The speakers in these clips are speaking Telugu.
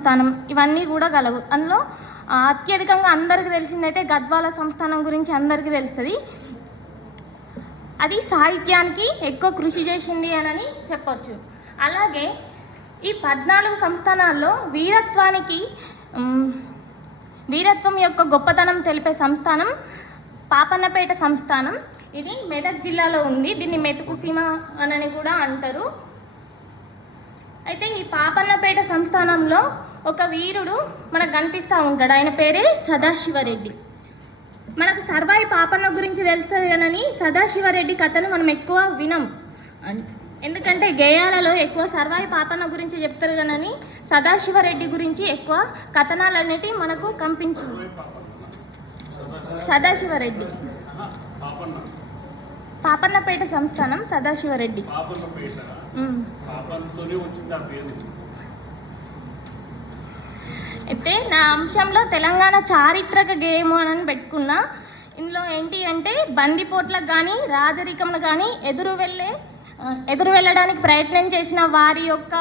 సంస్థానం ఇవన్నీ కూడా గలవు. అందులో అత్యధికంగా అందరికీ తెలిసిందైతే గద్వాల సంస్థానం గురించి అందరికీ తెలుస్తుంది. అది సాహిత్యానికి ఎక్కువ కృషి చేసింది అని చెప్పొచ్చు. అలాగే ఈ 14 సంస్థానాల్లో వీరత్వం యొక్క గొప్పతనం తెలిపే సంస్థానం పాపన్నపేట సంస్థానం. ఇది మెదక్ జిల్లాలో ఉంది. దీన్ని మెతుకుసీమ అని కూడా అంటారు. అయితే ఈ పాపన్నపేట సంస్థానంలో ఒక వీరుడు మనకు కనిపిస్తూ ఉంటాడు. ఆయన పేరే సదాశివరెడ్డి. మనకు సర్వాయి పాపన్న గురించి తెలుస్తుంది కానీ సదాశివరెడ్డి కథను మనం ఎక్కువ వినం. ఎందుకంటే గేయాలలో ఎక్కువ సర్వాయి పాపన్న గురించి చెప్తారు కానీ సదాశివరెడ్డి గురించి ఎక్కువ కథనాలు అనేటివి మనకు కనిపించింది. సదాశివరెడ్డి పాపన్నపేట సంస్థానం సదాశివరెడ్డి. అయితే నా అంశంలో తెలంగాణ చారిత్రక గేయము అని పెట్టుకున్నా. ఇందులో ఏంటి అంటే బందిపోట్లకు కానీ రాజరికంలో కానీ ఎదురు వెళ్ళడానికి ప్రయత్నం చేసిన వారి యొక్క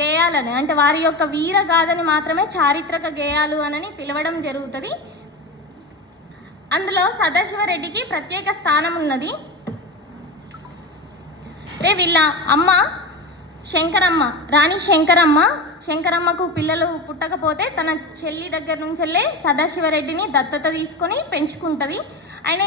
గేయాలని అంటే వారి యొక్క వీరగాథని మాత్రమే చారిత్రక గేయాలు అని పిలవడం జరుగుతుంది. అందులో సదాశివరెడ్డికి ప్రత్యేక స్థానం ఉన్నది. అంటే వీళ్ళ అమ్మ శంకరమ్మ, రాణి శంకరమ్మకు పిల్లలు పుట్టకపోతే తన చెల్లి దగ్గర నుంచెల్లే సదాశివరెడ్డిని దత్తత తీసుకొని పెంచుకుంటుంది. ఆయన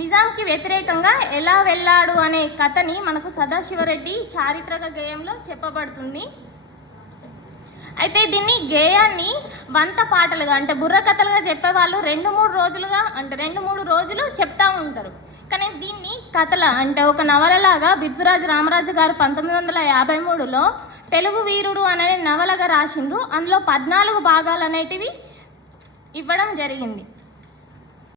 నిజాంకి వ్యతిరేకంగా ఎలా వెళ్ళాడు అనే కథని మనకు సదాశివరెడ్డి చారిత్రక గేయంలో చెప్పబడుతుంది. అయితే దీన్ని గేయాన్ని వంత పాటలుగా అంటే బుర్రకథలుగా చెప్పేవాళ్ళు 2-3 రోజులు చెప్తా ఉంటారు. కానీ దీన్ని కథల అంటే ఒక నవలలాగా బిర్తురాజు రామరాజు గారు 1953లో తెలుగు వీరుడు అనే నవలగా రాసిండ్రు. అందులో 14 భాగాలు అనేటివి ఇవ్వడం జరిగింది.